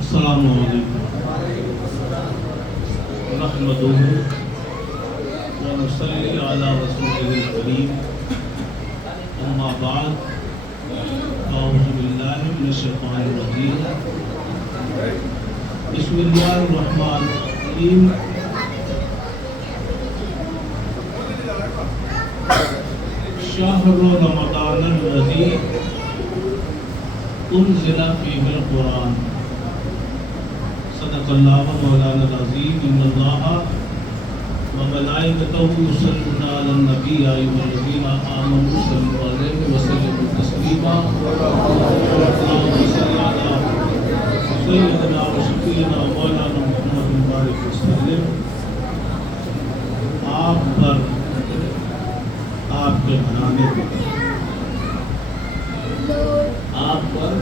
السلام علیکم نحمدہ ونصلی علی رسولہ الکریم اما بعد اعوذ باللہ من الشیطان الرجیم بسم اللہ الرحمن الرحیم شہر رمضان الذی انزل فیہ القرآن صدق اللہ مولانا العظیم ان اللہ وملائکتہ یصلون علی النبی یا ایھا الذین آمنوا صلوا علیہ وسلموا تسلیما اللہم صل علی سیدنا و شفیعنا مولانا محمد مبارک وسلم. آپ پر، آپ کے گھرانے پر، آپ پر،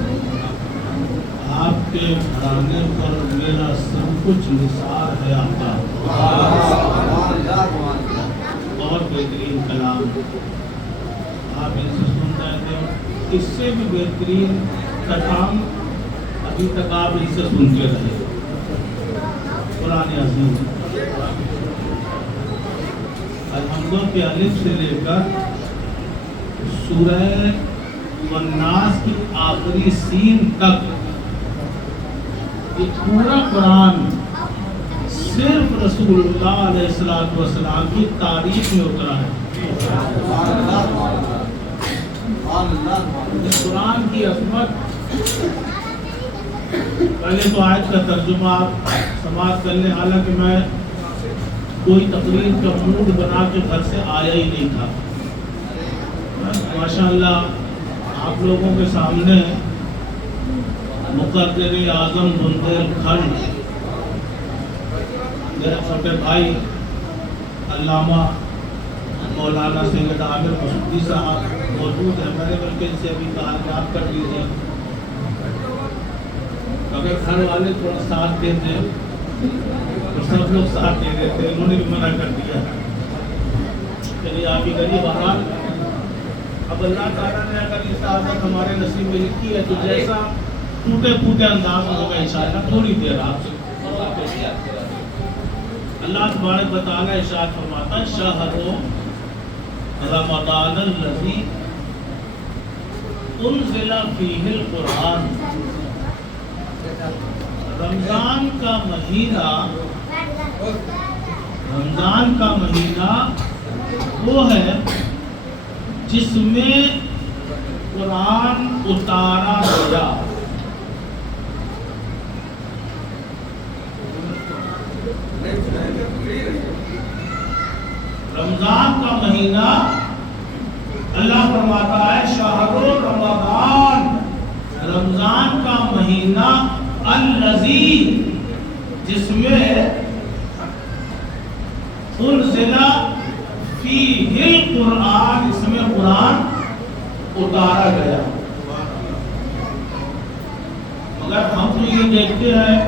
آپ کے گھرانے پر میرا سب کچھ نثار ہے آقا. بہت بہترین کلام آپ ان سے سن رہے تھے. اس سے بھی بہترین کلام ابھی تک آپ ان سے سنتے رہے. قرآن عظیم الحمد کے الف سے لے کر سورہ والناس کی آخری سین تک یہ پورا قرآن صرف رسول اللہ علیہ السلام کی تاریخ میں اترا ہے. اس قرآن کی عظمت، پہلے تو آیت کا ترجمہ آپ سماعت کر لیں. حالانکہ میں کوئی تقریر کا موڈ بنا کے گھر سے آیا ہی نہیں تھا. ماشاءاللہ آپ لوگوں کے سامنے مقرر اعظم بندیل کھنڈ میرے چھوٹے بھائی علامہ مولانا سید عامر مسعودی صاحب موجود ہیں. میں نے بلکہ ان سے ابھی کہا کہ آپ کر لیجیے، اگر گھر والے تھوڑا ساتھ دیتے تو سب لوگ ساتھ دے رہے تھے. انہوں نے بھی منع کر دیا. چلیے آپ ہی کریے. بہرحال اب اللہ تعالیٰ نے اگر یہ سعادت ہمارے نصیب میں لکھی ہے تو جیسا ٹوٹے پھوٹے انداز میں ہوگا انشاءاللہ. تھوڑی دیر آپ سے اللہ تبارک و تعالیٰ ارشاد فرماتا ہے شہر رمضان الذی انزل فیہ القرآن. رمضان کا مہینہ وہ ہے جس میں قرآن اتارا گیا. رمضان کا مہینہ اللہ فرماتا ہے شہر رمضان، رمضان کا مہینہ الذی جس میں انزل فیہ القرآن، اس میں قرآن اتارا گیا. مگر ہم تو یہ دیکھتے ہیں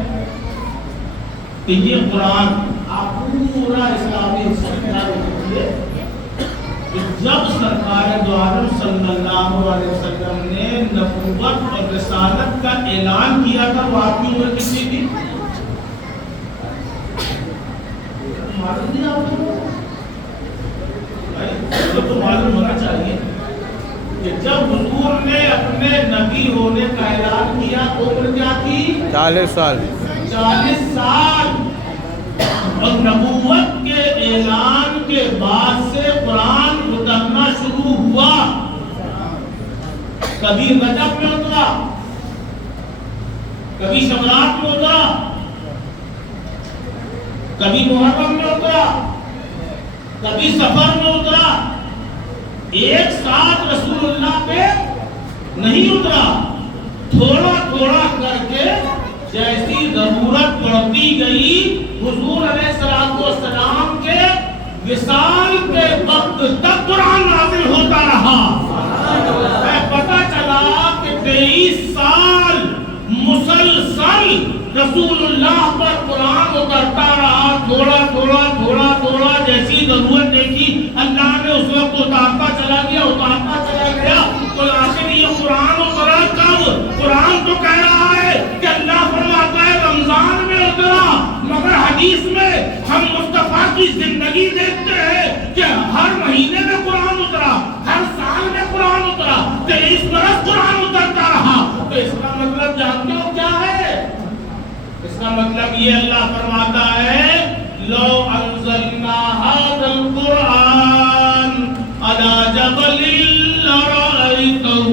کہ یہ قرآن آپ پورا اسلامی سرکار دیکھیے کہ جب سرکار دو عالم صلی اللہ علیہ وسلم نے نبوت اور رسالت کا اعلان کیا تھا وہ آپ کی عمر کتنی تھی؟ معلوم نہیں آپ کو؟ تو معلوم ہونا چاہیے کہ جب حضور نے اپنے نبی ہونے کا اعلان کیا عمر کیا تھی؟ 40 سال. 40 سال. اور نبوت کے اعلان کے بعد سے قرآن اترنا شروع ہوا. کبھی رجب میں اترا، کبھی شوال میں اترا، کبھی محرم میں اترا، کبھی سفر میں اترا. ایک ساتھ رسول اللہ پہ نہیں اترا. تھوڑا تھوڑا کر کے جیسی ضرورت پڑتی گئی حضور علیہ السلام کے وصال کے وقت تک قرآن نازل ہوتا رہا. پتہ چلا کہ 23 سال مسلسل رسول اللہ پر قرآن اترتا رہا، تھوڑا تھوڑا تھوڑا تھوڑا، جیسی ضرورت دیکھی اللہ نے اس وقت اتارتا چلا گیا. تو آخر یہ قرآن اترا کب؟ قرآن تو کہہ رہا ہے کہ اللہ فرماتا ہے رمضان میں اترا، مگر حدیث میں ہم مصطفیٰ کی زندگی دیکھتے ہیں کہ ہر مہینے میں قرآن اترا، ہر سال میں قرآن اترا، 23 برس قرآن اترتا رہا. تو اس کا مطلب جانتے ہو کیا ہے؟ اس کا مطلب یہ اللہ فرماتا ہے لو انزلنا هذا القرآن على جبل لرأيته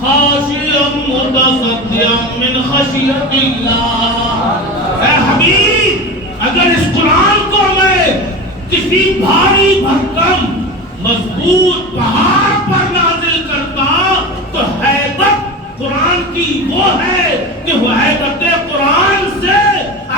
خاشعا متصدعا من خشية الله. اے حبیب، اگر اس قرآن کو میں کسی بھاری بھرکم مضبوط پہاڑ پر نازل کرتا تو ہیبت قرآن کی وہ ہے کہ وہ ہیبت قرآن سے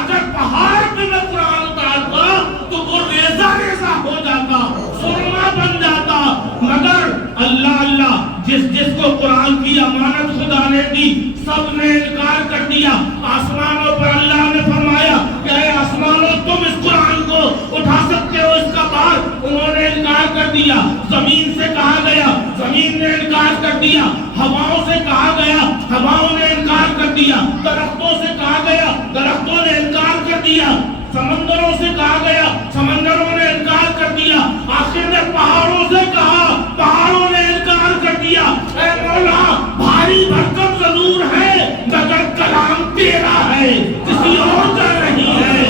اگر پہاڑ پہ میں قرآن اتارتا تو وہ ریزہ ریزہ ہو جاتا، سرما بن جاتا. مگر اللہ جس کو قرآن کی امانت خدا نے دی سب نے انکار کر دیا. آسمانوں پر اللہ نے فرمایا کہ اے آسمانوں تم اس قرآن کو اٹھا سکتے ہو اس کا بار، انہوں نے انکار کر دیا. زمین سے کہا گیا، زمین نے انکار کر دیا. ہواؤں سے کہا گیا، ہواؤں نے انکار کر دیا. درختوں سے کہا گیا، درختوں نے انکار کر دیا. سمندروں سے کہا گیا، سمندروں نے انکار کر دیا. آخر نے پہاڑوں سے کہا، پہاڑوں نے انکار کر دیا. اے مولا بھاری بھرکم ضرور ہے مگر کلام تیرا ہے، کسی اور کا نہیں ہے.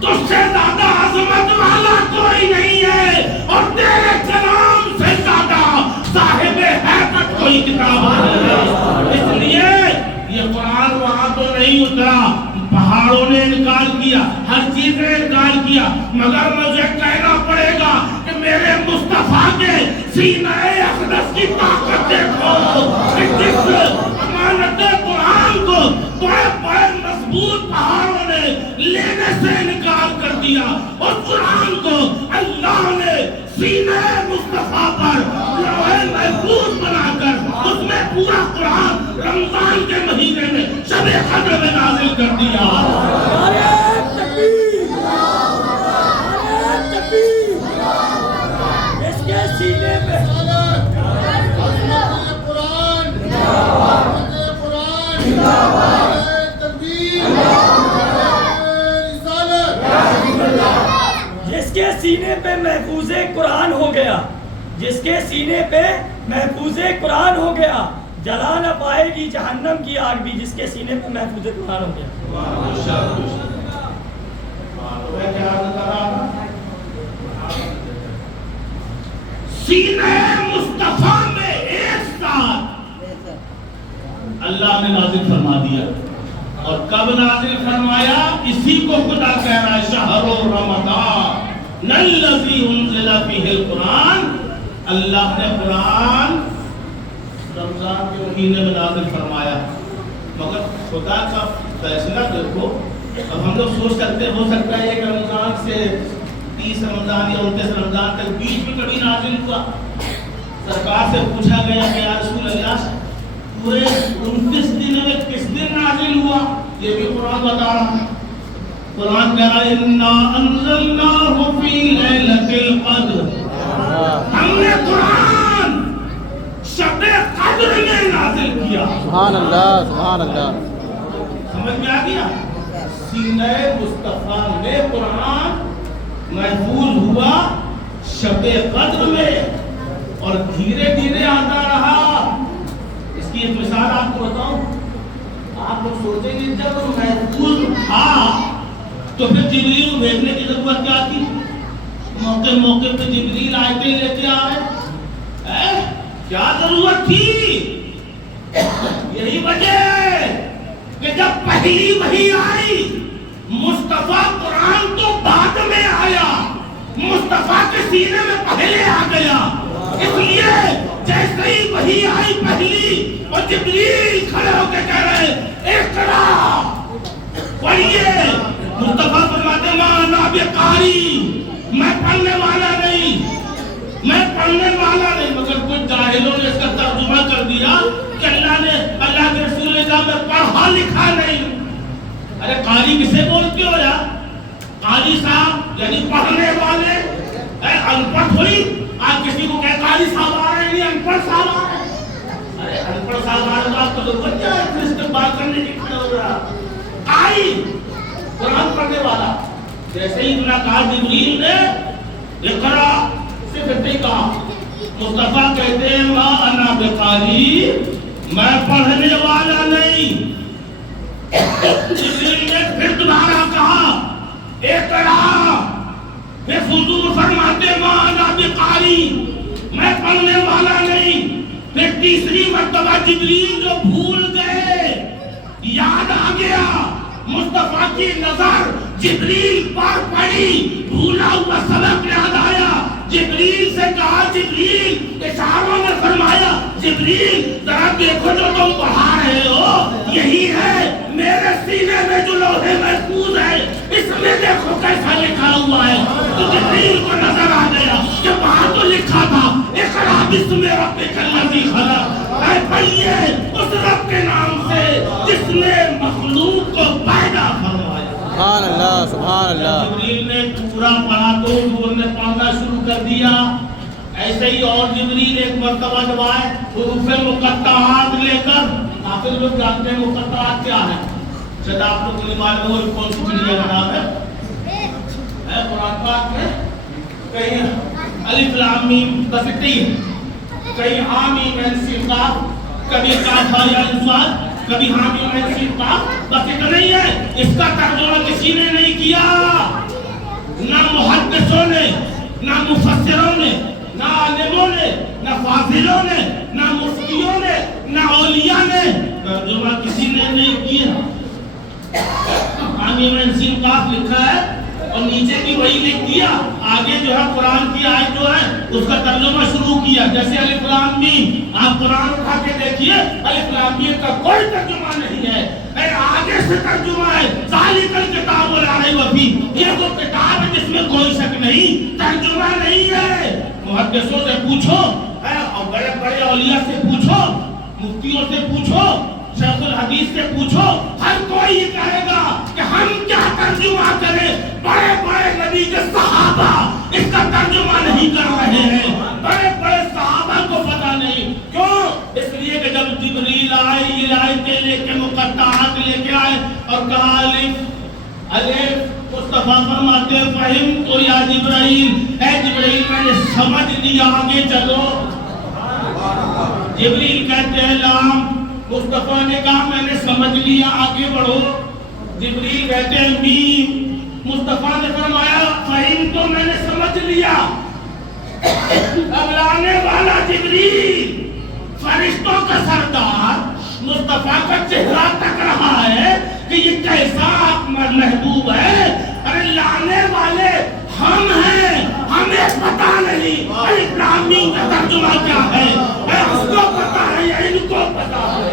تجھ سے زیادہ عظمت والا کوئی نہیں ہے اور تیرے کلام سے زیادہ صاحب حیبت کوئی کتاب نہیں ہے. اس لیے یہ قرآن وہاں تو نہیں اترا، پہاڑوں نے انکار کیا، ہر چیز نے انکار کیا، مگر مجھے کہنا پڑے گا کہ میرے مصطفیٰ کے سینہ اقدس کی طاقت دیکھو کہ جس امانت قرآن کو بڑے بڑے مضبوط پہاڑوں نے لینے سے انکار کر دیا اور قرآن کو اللہ نے سینہ مصطفیٰ پر لوح محفوظ بنا کر اس میں پورا قرآن رمضان کے مہینے میں شب قدر میں نازل کر دیا. اس کے سینے پہ جس کے سینے پہ محفوظ قرآن ہو گیا، جس کے سینے پہ محفوظ قرآن ہو گیا، جلا نہ پائے گی جہنم کی آگ بھی، جس کے سینے پہ محفوظ قرآن ہو گیا. سینہ مصطفیٰ میں ایک ساتھ اللہ نے نازل فرما دیا. اور کب نازل فرمایا؟ اسی کو خدا کہہ رہا ہے شہر رمضان الذی انزل فیہ القرآن. اللہ نے قرآن رمضان کے مہینے میں نازل فرمایا. مگر خدا کا فیصلہ دیکھو. اب ہم لوگ سوچ سکتے ہو سکتا ہے ایک رمضان سے 30 رمضان یا 29 رمضان تک بیچ میں کبھی نازل ہوا. سرکار سے پوچھا گیا کہ یا رسول اللہ پورے 29 دنوں میں کس دن نازل ہوا؟ یہ بھی قرآن بتا رہا ہے. قرآن کہہ رہا ہے انا انزلناہ فی لیلۃ القدر. ہم نے قرآن شب قدر میں نازل کیا. سبحان اللہ سبحان اللہ. سمجھ میں آ گیا؟ سینہ مصطفیٰ میں قرآن محفوظ ہوا شب قدر میں اور دھیرے دھیرے آتا رہا. اس کی ایک مثال آپ کو بتاؤں. آپ لوگ سوچیں گے جب محفوظ تھا تو پھر جبریل بھیجنے کی ضرورت کیا تھی؟ موقع موقع پہ جبریل آیتیں لے کے آئے. کیا ضرورت تھی؟ یہی وجہ کہ جب پہلی وحی آئی مصطفیٰ قرآن تو بعد میں آیا، مصطفیٰ کے سینے میں پہلے آ گیا. اس لیے جیسے ہی وحی آئی پہلی اور جبریل کھڑے ہو کے کہہ رہے اقرا پڑھیے. مصطفیٰ فرماتے مانا بقاری، میں پڑھنے والا نہیں. میں پڑھنے والا نہیں، مگر کچھ جاہلوں نے اس کا ترجمہ کر دیا کہ اللہ کے رسول نے کہا میں پڑھا لکھا نہیں ہوں۔ ارے قاری کسے بولتے ہو یار؟ قاری صاحب یعنی پڑھنے والے، ان پڑھ ہوئی؟ آپ کسی کو کہ قاری صاحب آ رہے ہیں، نہیں ان پڑھ صاحب آ رہے ہیں؟ ارے ان پڑھ صاحب آ رہے ہیں تو آپ کو ضرورت کیا ہے پھر استقبال کرنے کی؟ کھڑا ہو رہا قاری قرآن پڑھنے والا۔ جیسے ہی اتنا کہا جبریل نے اقرا صرف اتنی کہا، مصطفیٰ کہتے ہیں ما انا بقاری، میں پڑھنے والا نہیں۔ جبریل نے پھر دوبارہ کہا اقرا، پھر حضور فرماتے ما انا بقاری، میں پڑھنے والا نہیں۔ پھر تیسری مرتبہ جبریل جو بھول گئے، یاد آ گیا، مصطفیٰ کی نظر جبریل پر پڑی، بھولا ہوا سبق یاد آیا، جبریل سے کہا جبریل، اشاروں میں فرمایا جبریل ذرا دیکھو جو تم پڑھا رہے ہو یہی ہے میرے سینے میں جو لوح محفوظ ہے، اس میں دیکھو کیسا لکھا ہوا ہے۔ تو جبریل کو نظر آ گیا کہ وہاں تو لکھا تھا اقرا بسم ربک الذی خلق، اے پڑھیے اس رب کے نام سے جس نے مخلوق کو پیدا فرمایا۔ سبحان اللہ سبحان اللہ۔ جبریل نے پورا پڑھا تو حضور نے پڑھنا شروع کر دیا۔ ایسے ہی اور جبریل ایک مرتبہ جب آئے حروف مقطعات لے کر، حافظ لوگ جانتے ہیں مقطعات کیا ہے؟ شاید آپ لوگ کو نہیں معلوم ہو کون سی چڑیا کا نام ہے قرآن پاک میں؟ کہیں الف لام میم بس اتنی ہے، کہیں ہا میم عین سین قاف، کبھی قاف ہا یا صاد، کبھی ہا میم عین سین قاف، بس اتنا ہی ہے۔ اس کا ترجمہ کسی نے نہیں کیا، نہ محدثوں نے، نہ مفسروں نے، نہ عالموں نے، نہ فاضلوں نے، نہ مفتیوں نے، نہ اولیاء نے، ترجمہ کسی نے نہیں کیا۔ آگے میں سین قاف لکھا ہے اور نیچے بھی وہی لکھ دیا، آگے جو ہے قرآن کی آیت جو ہے اس کا ترجمہ شروع کیا، جیسے الف لام میم، آپ قرآن اٹھا کے دیکھیے الف لام میم کا کوئی ترجمہ نہیں ہے، آگے سے ترجمہ ہے ذالک الکتاب لا ریب فیہ، یہ وہ کتاب ہے جس میں کوئی شک نہیں، ترجمہ نہیں ہے۔ محدثوں سے پوچھو اور بڑے بڑے اولیاء سے پوچھو، مفتیوں سے پوچھو، شیخ الحدیث سے پوچھو، ہر کوئی یہ کہے گا کہ ہم کیا ترجمہ کریں، بڑے بڑے نبی کے صحابہ اس کا ترجمہ نہیں کر رہے ہیں، بڑے بڑے صحابہ کو پتہ نہیں، کیوں؟ اس لیے کہ جب جبریل آئے یہ آیتیں لے کے مقطعات لے کے آئے اور کہا الف الف، مصطفیٰ فرماتے ہیں فہم تو یا جبرائیل، اے جبرائیل میں نے سمجھ لیا آگے چلو۔ جبریل کہتے ہیں لام، مصطفیٰ نے کہا میں نے سمجھ لیا آگے بڑھو۔ جبریل کہتے ہیں میم، مصطفیٰ نے فرمایا فہم تو میں نے سمجھ لیا۔ اب لانے والا جبریل فرشتوں کا سردار مصطفیٰ کا چہرہ تک رہا ہے کہ یہ کیسا محبوب ہے، ارے لانے والے ہم ہیں، ہمیں پتہ نہیں الف لام میم کا ترجمہ کیا ہے، اس کو پتہ ہے یا ان کو پتہ ہے؟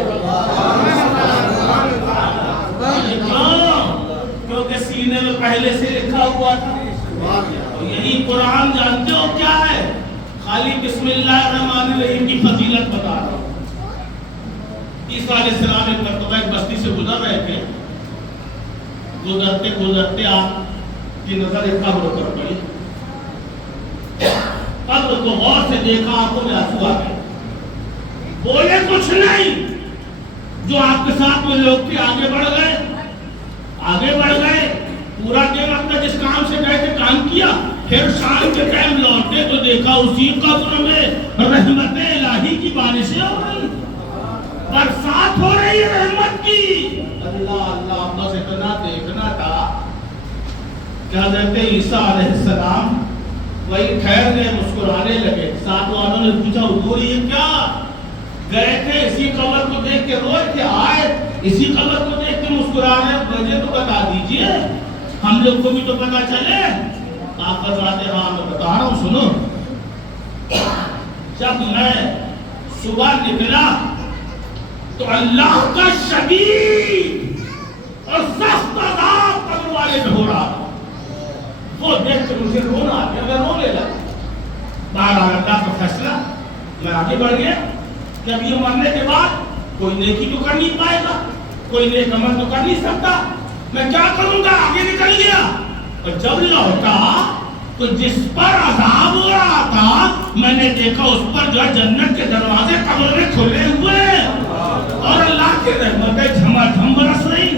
کیونکہ سینے میں پہلے سے لکھا ہوا تھا۔ یہی قرآن جانتے ہو کیا ہے؟ خالی بسم اللہ الرحمن الرحیم کی فضیلت بتا رہا ہوں۔ عیسیٰ علیہ السلام ایک مرتبہ ایک بستی سے گزر رہے تھے، گزرتے گزرتے آپ کی نظر ایک قبر پر پڑی، قبر کو غور سے دیکھا، آنکھوں میں آنسو آ گئے، بولے کچھ نہیں، جو آپ کے ساتھ میں لوگ تھے آگے بڑھ گئے، آگے بڑھ گئے، پورا دن اپنا جس کام سے گئے تھے کام کیا، پھر شام کے ٹائم لوٹے تو دیکھا اسی قبر میں رحمت الہی کی بارشیں ہو رہی، برسات ہو رہی ہے رحمت کی۔ اللہ اللہ، بس اتنا دیکھنا تھا کہ حضرت عیسیٰ علیہ السلام وہی ٹھہر گئے، مسکرانے لگے۔ ساتھ والوں نے پوچھا حضور یہ کیا؟ گئے تھے اسی قبر کو دیکھ کے روئے تھے، آئے اسی قبر کو دیکھ کے مسکرا رہے، مجھے تو بتا دیجئے، ہم لوگ کو بھی تو پتا چلے۔ آپ بتاتے ہاں میں بتا رہا ہوں، سنو۔ جب میں صبح نکلا تو اللہ کا شدید اور سخت عذاب قبر والے میں ہو رہا تھا، وہ دیکھ کے مجھے رونا آ گیا، میں رونے لگا۔ بہرحال اللہ کا فیصلہ، میں آگے بڑھ گیا کہ اب یہ مرنے کے بعد کوئی نیکی تو کر نہیں پائے گا، کوئی نیک عمل تو کر نہیں سکتا، میں کیا کروں گا؟ آگے نکل گیا۔ اور جب لوٹا تو جس پر عذاب ہو رہا تھا میں نے دیکھا اس پر جو ہے جنت کے دروازے قبر میں کھلے ہوئے اور اللہ کی رحمتیں جھما جھم برس رہی۔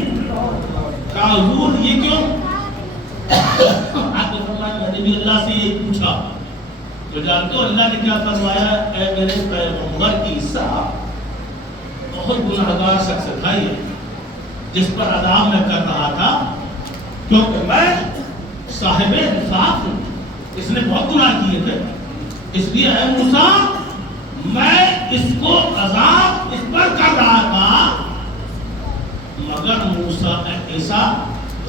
کہا حضور یہ کیوں؟ آپ نے فرمایا میں نے بھی اللہ سے یہ پوچھا، تو جانتے ہو اللہ نے کیا فرمایا؟ اے میرے پیغمبر کی عیسیٰ بہت گناہگار شخص تھا یہ، جس پر عذاب میں کر رہا تھا، کیونکہ میں صاحب انصاف ہوں، اس نے بہت گناہ کیے تھے، اس لیے اے موسیٰ میں اس کو عذاب اس پر کر رہا تھا۔ مگر موسیٰ عیسیٰ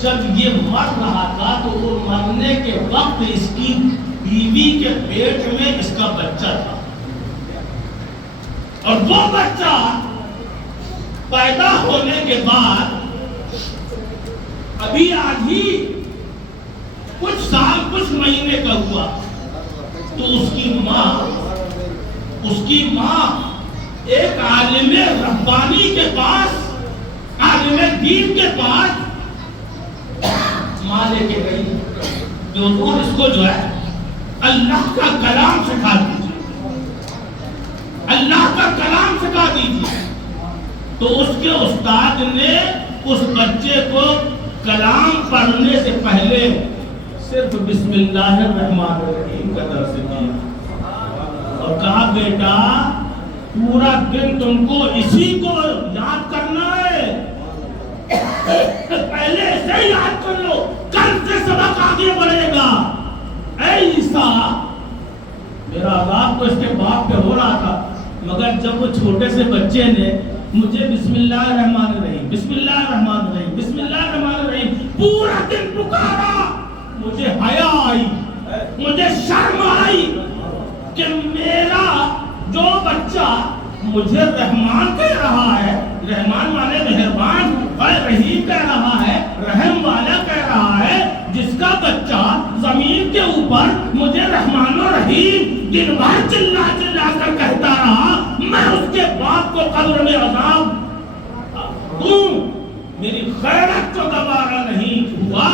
جب یہ مر رہا تھا تو وہ مرنے کے وقت اس کی بیوی کے پیٹ میں اس کا بچہ تھا، اور وہ بچہ پیدا ہونے کے بعد ابھی آدھی کچھ سال کچھ مہینے کا ہوا تو اس کی ماں ایک عالم ربانی کے پاس، عالم دین کے پاس ماں لے کے گئی کہ حضور اس کو جو ہے اللہ کا کلام سکھا دیجیے، اللہ کا کلام سکھا دیجیے۔ تو اس کے استاد نے اس بچے کو کلام پڑھنے سے پہلے صرف بسم اللہ الرحمن الرحیم کا درس دیا اور کہا بیٹا پورا دن تم کو اسی کو یاد کرنا ہے، پہلے اسے یاد کر لو، کل سے سبق آگے بڑھے گا۔ اے عیسیٰ میرا عذاب تو اس کے باپ پہ ہو رہا تھا، مگر جب وہ چھوٹے سے بچے نے مجھے بسم اللہ الرحمن الرحیم بسم اللہ الرحمن الرحیم بسم اللہ الرحمن الرحیم پورا دن پکارا، مجھے حیا آئی، مجھے شرم آئی کہ میرا جو بچہ مجھے رحمان کہہ رہا ہے، رحمان مانے مہربان اور رحیم کہہ رہا ہے، رحم والا کہہ رہا ہے، جس کا بچہ زمین کے اوپر مجھے رحمان و رحیم دن بھر چلا چلا کر کہتا رہا، میں اس کے باپ کو قبر میں عذاب دوں، میری غیرت کو دوبارہ نہیں ہوا،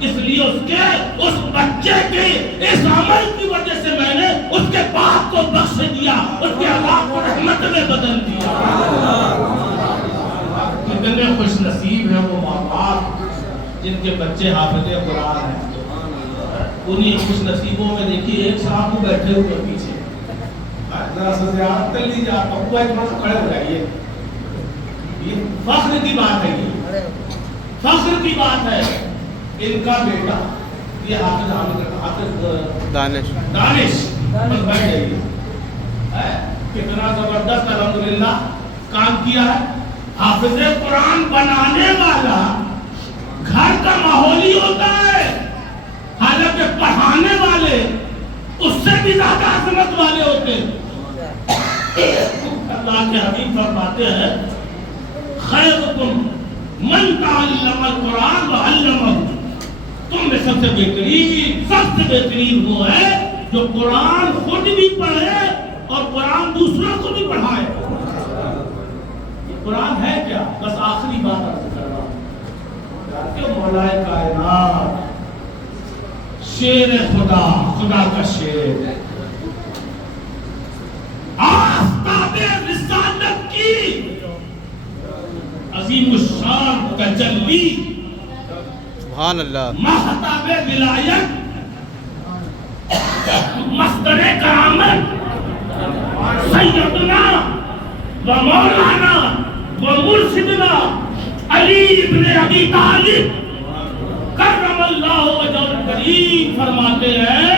اس لیے اس بچے کے اس عمل کی وجہ سے میں نے اس کے باپ کو بخش دیا، اس کے عذاب کو رحمت میں بدل دیا۔ کتنے خوش نصیب ہیں وہ ماں باپ جن کے بچے حافظ قرآن ہیں۔ انہی خوش نصیبوں میں دیکھیے ایک صاحب کو بیٹھے ہوئے پیچھے، ذرا سے زیارت کر لیجیے، آپ ابو ایک بار کھڑے ہو جائیے، یہ فخر کی بات ہے، یہ فخر کی بات ہے۔ ان کا بیٹا یہ حافظ دانش بیٹھ جائیے، کتنا زبردست الحمدللہ کام کیا ہے۔ حافظ قرآن بنانے والا گھر کا ماحولی ہوتا ہے، حالانکہ پڑھانے والے اس سے بھی زیادہ عظمت والے ہوتے ہیں۔ اللہ کے حبیب فرماتے ہیں خیرکم من تعلم القرآن وعلمہ، تم میں سب سے بہترین وہ ہے جو قرآن خود بھی پڑھے اور قرآن دوسروں کو بھی پڑھائے۔ قرآن ہے کیا؟ بس آخری بات عرض کر رہا ہوں کہ مولا کائنات شیر خدا، خدا کا شیر، آفتاب رسالت کی عظیم الشان تجلی، سبحان اللہ، مہتاب ولایت، مصدر کرامت، سیدنا و مولانا و مرشدنا علی ابن ابی طالب کرم اللہ وجہ کریم فرماتے ہیں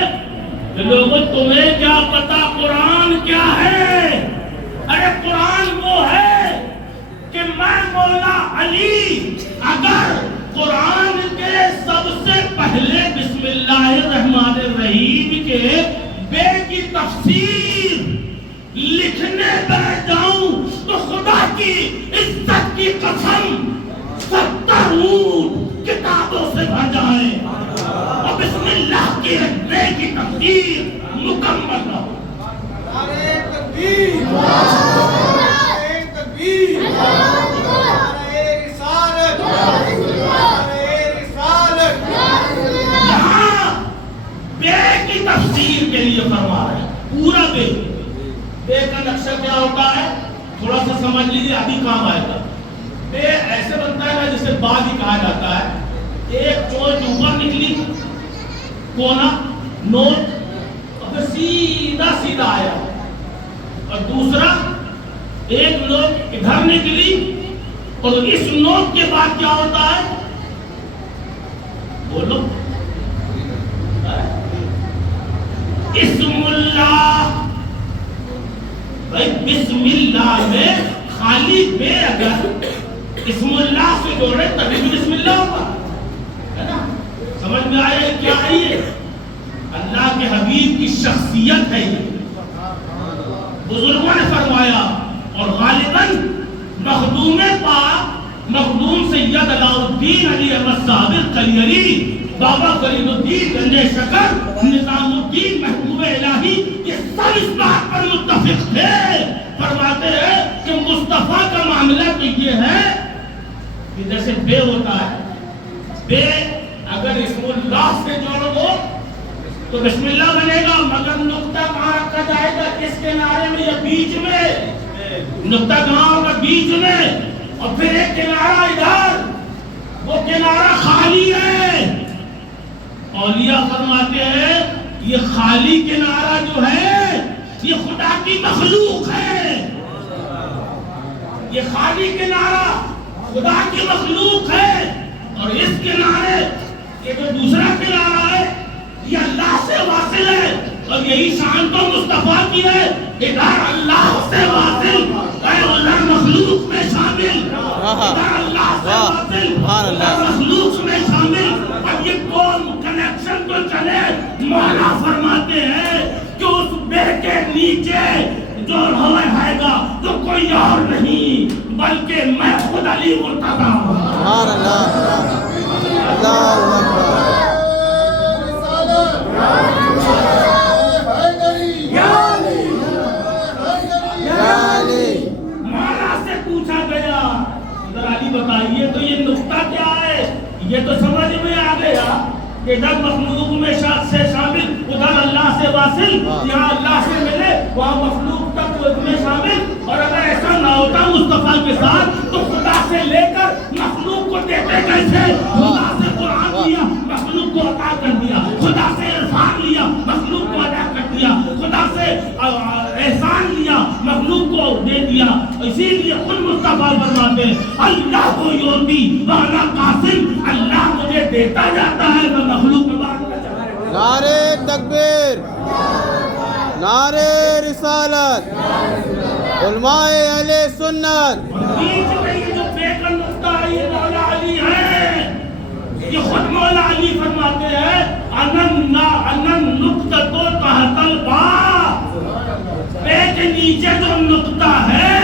کہ لوگوں تمہیں کیا پتا قرآن کیا ہے؟ ارے قرآن وہ ہے کہ میں مولا علی اگر قرآن کے سب سے پہلے بسم اللہ الرحمن الرحیم کے بے کی تفسیر لکھنے بیٹھ جاؤں تو خدا کی عزت کی قسم 70 اونٹ کتابوں سے بھر جائیں اور بسم اللہ کی بے کی تفسیر مکمل رہو. نعرہ تکبیر، نعرہ تکبیر، نعرہ رسالت، نعرہ رسالت. یہاں بے کی تفسیر کے لیے فرما رہے ہیں. پورا بے کا نقشہ کیا ہوتا ہے تھوڑا سا سمجھ لیجیے، ابھی کام آئے گا. بے ایسے بنتا ہے نا جسے باغ ہی کہا جاتا ہے. ایک چونچ اوپر نکلی کونا نوٹ اور پھر سیدھا سیدھا آیا، اور دوسرا ایک نوٹ ادھر نکلی اور اس نوٹ کے بعد کیا ہوتا ہے بولو. اسم اللہ. بھائی بسم اللہ میں خالی بے اگر اسم اللہ سے جوڑے تبھی بھی بسم اللہ ہوگا، ہے نا؟ سمجھ میں آیا کیا ہے یہ؟ اللہ کے حبیب کی شخصیت ہے یہ. بزرگوں نے فرمایا اور غالباً مخدوم پاک مخدوم سید علاء الدین علی احمد صابر قلیری، بابا فرید الدین گنج شکر، نظام الدین محبوب الہی، یہ سب اس بات پر متفق تھے. فرماتے ہیں کہ مصطفیٰ کا معاملہ تو یہ ہے کہ جیسے بے ہوتا ہے، بے اگر اسم اللہ سے جوڑ دو تو بسم اللہ بنے گا، مگر نقطہ کہاں رکھا جائے گا؟ کس کنارے میں یا بیچ میں؟ نقطہ کہاں ہوگا؟ بیچ میں. اور پھر ایک کنارہ ادھر، وہ کنارہ خالی ہے. اولیاء فرماتے ہیں یہ خالی کنارہ جو ہے یہ خدا کی مخلوق ہے. یہ خالی کنارہ خدا کی مخلوق ہے، اور اس کنارے یہ جو دوسرا کنارہ ہے یہ اللہ سے واصل ہے. اور یہی شان تو مصطفیٰ کی ہے، ادھر اللہ سے واصل، اے اللہ مخلوق میں شامل، ادھر اللہ سے واصل، ادھر مخلوق میں شامل. اب یہ کون کنیکشن تو چلے. مولا فرماتے ہیں کہ اس بے کے نیچے جو ہے گا تو کوئی اور نہیں بلکہ میں خود علی مرتضیٰ ہوں. سبحان اللہ. اللہ اکبر. مولا سے پوچھا گیا ادھر علی بتائیے تو یہ نقطہ کیا ہے؟ یہ تو سمجھ میں آ گیا کہ ادھر مخلوق میں سے شامل، ادھر اللہ سے واصل، یہاں اللہ سے ملے وہاں مخلوق تک میں شامل. اور اگر ایسا نہ ہوتا مصطفیٰ کے ساتھ تو خدا سے لے کر مخلوق کو دیتے کیسے؟ خدا سے قرآن لیا مخلوق کو عطا کر دیا، خدا سے عرفان لیا مخلوق کو ادا کر دیا، خدا سے احسان لیا مخلوق کو دے دیا. اسی لیے خود مصطفیٰ فرماتے ہیں اللہ کو یوتی وانا قاسم، اللہ مجھے دیتا جاتا ہے میں مخلوق کے بعد میں چلا رہا ہوں. نعرہ تکبیر، نعرہ رسالت، علماء اہل سنت. بیچ میں یہ جو بے کا نقطہ ہے یہ مولا علی ہے. یہ خود مولا علی فرماتے ہیں انن نقطہ تو تحت الباب، بے کے نیچے جو نقطہ ہے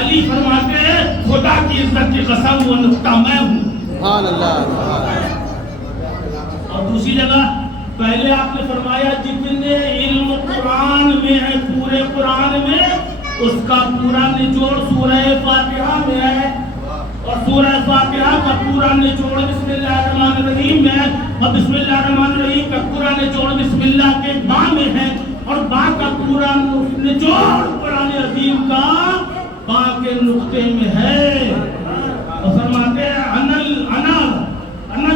علی فرماتے ہیں خدا کی عزت کی قسم وہ نقطہ میں ہوں. سبحان اللہ. اور دوسری جگہ پہلے آپ نے فرمایا جتنے علم قرآن میں ہے پورے قرآن میں اس کا پورا نچوڑ سورہ فاتحہ میں ہے، اور سورہ فاتحہ کا پورا نچوڑ بسم اللہ الرحمن الرحیم میں ہے، اور بسم اللہ الرحمن الرحیم کا پورا نچوڑ بسم اللہ کے با میں ہے، اور با کا پورا نچوڑ قرآن عظیم کا با کے نقطے میں ہے. اور فرماتے ہیں انل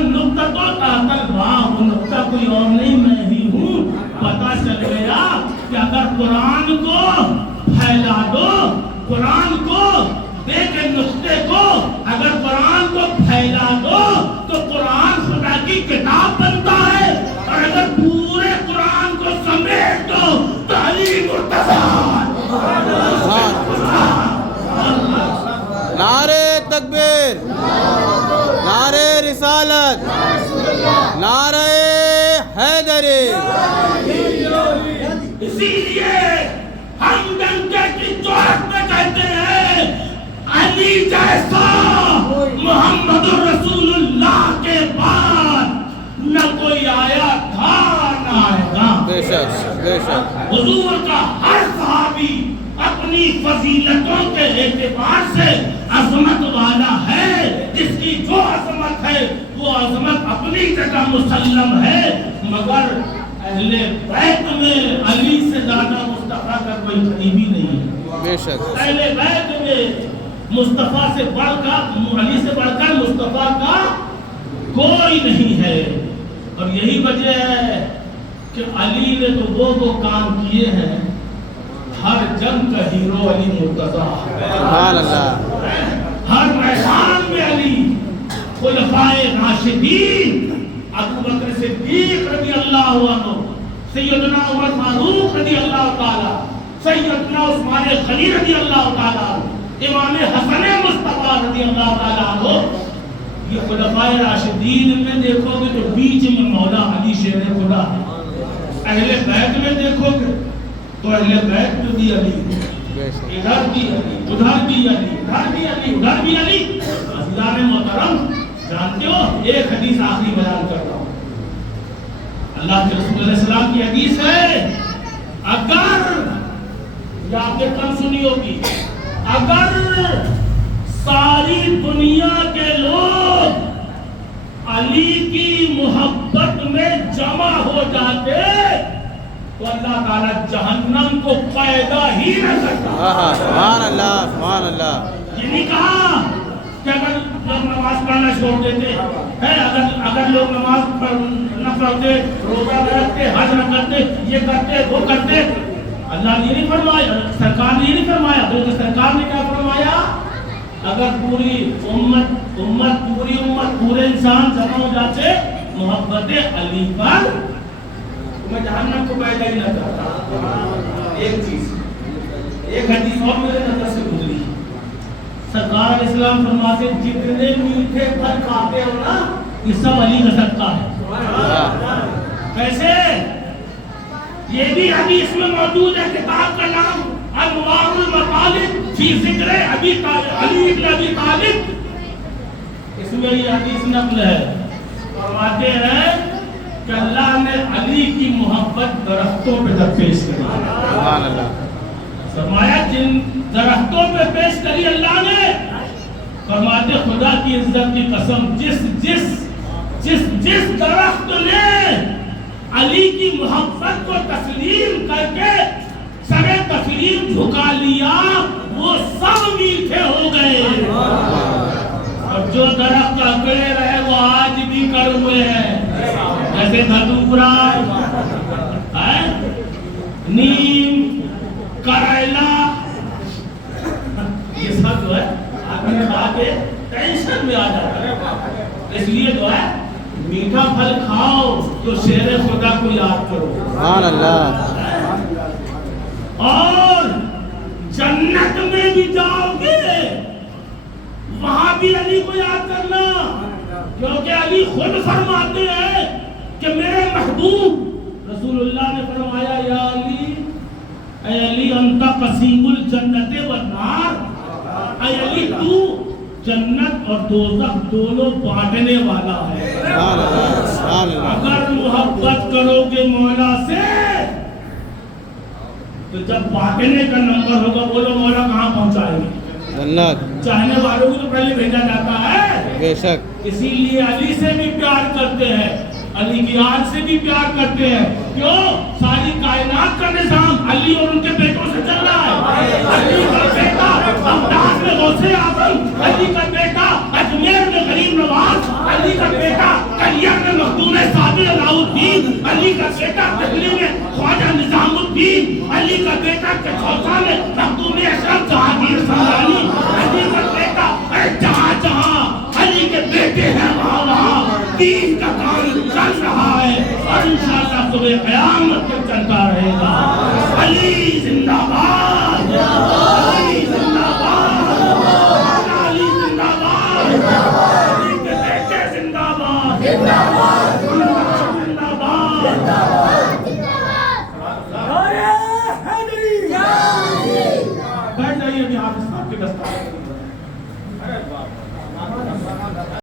نقطہ تو تحت الباب، وہ نقطہ کوئی اور نہیں میں ہی ہوں. پتہ چل گیا کہ اگر قرآن کو پھیلا دو، قرآن کو بے کے نقطے کو اگر قرآن کو پھیلا دو تو قرآن خدا کی کتاب بنتا ہے، اور اگر پورے قرآن کو سمیٹ دو تو علی مرتضیٰ. نعرہ تکبیر، نعرہ رسالت، نعرہ حیدری. اسی لیے ہم ڈنکے کی چوٹ میں کہتے ہیں علی جیسا محمد رسول اللہ کے بعد نہ کوئی آیا تھا نہ آئے گا. بے شک. بے شک حضور کا ہر صحابی اپنی فضیلتوں کے اعتبار سے عظمت والا ہے، جس کی جو عظمت ہے وہ عظمت اپنی جگہ مسلم ہے، مگر اہل بیت میں علی سے زیادہ مصطفیٰ کا کوئی قریبی نہیں ہے۔ بے شک اہل بیت میں مصطفیٰ سے بڑھ کر، علی سے بڑھ کر مصطفیٰ کا کوئی نہیں ہے، اور یہی وجہ ہے کہ علی نے تو وہ کام کیے ہیں، ہر جنگ کا ہیرو علی مرتضیٰ، سبحان اللہ ہر میدان میں علی، خلفائے راشدین، ابو بکر صدیق رضی اللہ عنہ، سیدنا عمر فاروق رضی اللہ تعالی، سیدنا عثمان غنی رضی اللہ تعالی، امام حسن مصطفیٰ رضی اللہ تعالی عنہ، یہ خلفائے راشدین میں دیکھو گے تو بیچ میں مولا علی شیر خدا ہے۔ اہل بیت میں دیکھو گے تو اہل بیت میں بھی علی، بے شک ادھر بھی علی، ادھر بھی علی، ادھر بھی علی، ادھر بھی علی۔ عزیزان محترم، جانتے ہو ایک حدیث آخری بیان کرتا ہوں، اللہ کے رسول علیہ السلام کی حدیث ہے، اگر یہ آپ نے کم سنی ہوگی، اگر ساری دنیا کے لوگ علی کی محبت میں جمع ہو جاتے تو اللہ تعالیٰ جہنم کو پیدا ہی نہ کرتا۔ سبحان اللہ سبحان اللہ یہ نہیں کہا کہ اگر لوگ نماز پڑھنا چھوڑ دیتے ہیں، اگر لوگ نماز نہ پڑھتے، روزہ نہ رکھتے، حج نہ کرتے، یہ کرتے وہ کرتے، اللہ نے یہ نہیں فرمایا، سرکار نے یہ نہیں فرمایا، بلکہ سرکار نے کیا فرمایا، اگر پوری امت پوری امت پورے انسان جمع ہو جاتے محبت علی پر، میں جہنم کو پیدا ہی نہ کرتا۔ ایک چیز، ایک حدیث اور میرے نظر سے گزری، سرکار علیہ السلام فرماتے جتنے میٹھے پھل کھاتے ہو نا یہ سب علی کا صدقہ ہے۔ کیسے؟ یہ بھی حدیث میں موجود ہے، کتاب کا نام انوار المطالب فی ذکر علی ابن ابی طالب، اس میں یہ حدیث نقل ہے، فرماتے ہیں کہ اللہ نے علی کی محبت درختوں پہ پیش کری، سبحان اللہ فرمایا جن درختوں پہ پیش کری اللہ نے، فرماتے خدا کی عزت کی قسم جس درخت نے علی کی محبت کو تسلیم کر کے سر تسلیم جھکا لیا وہ سب میٹھے ہو گئے، اور جو درخت اکڑے رہے وہ آج بھی کڑوے ہیں، جیسے دھتورا، نیم، کریلا، یہ سب جو ہے آدمی کھا کے ٹینشن میں آ جاتا ہے، اس لیے جو ہے میٹھا پھل کھاؤ تو شیر خدا کو یاد کرو، سبحان اللہ اور جنت میں بھی جاؤ گے وہاں بھی علی کو یاد کرنا، کیونکہ علی خود فرماتے ہیں کہ میرے محبوب رسول اللہ نے فرمایا یا علی، اے علی انت قسیم الجنت والنار، اے علی تو جنت اور دوزخ دونوں بانٹنے والا ہے، سبحان اللہ سبحان اللہ اگر محبت کرو گے مولا سے تو جب بانٹنے کا نمبر ہوگا بولو مولا کہاں پہنچائیں گے، جنت چاہنے والوں کو تو پہلے بھیجا جاتا ہے، بے شک اسی لیے علی سے بھی پیار کرتے ہیں، علی کی آل سے بھی پیار کرتے ہیں، کیوں؟ ساری کائنات کا نظام علی اور ان کے بیٹوں سے چل رہا ہے، علی کا بیٹا بغداد میں غوث اعظم، علی کا بیٹا اجمیر میں غریب نواز، علی کا بیٹا کلیہ میں مخدوم صابر علاؤالدین، علی کا بیٹا دہلی میں خواجہ نظام الدین، علی کا بیٹا کچھوسا میں مخدوم اشرف جہانگیر سمرانی، علی کا بیٹا جہاں جہاں علی کے بیٹے ہیں وہاں وہاں دین کا کام چل رہا ہے، اور انشاءاللہ صبح قیامت تک چلتا رہے گا۔ علی زندہ باد، علی زندہ باد، علی زندہ باد، علی کے بیٹے زندہ باد، زندہ باد، زندہ باد۔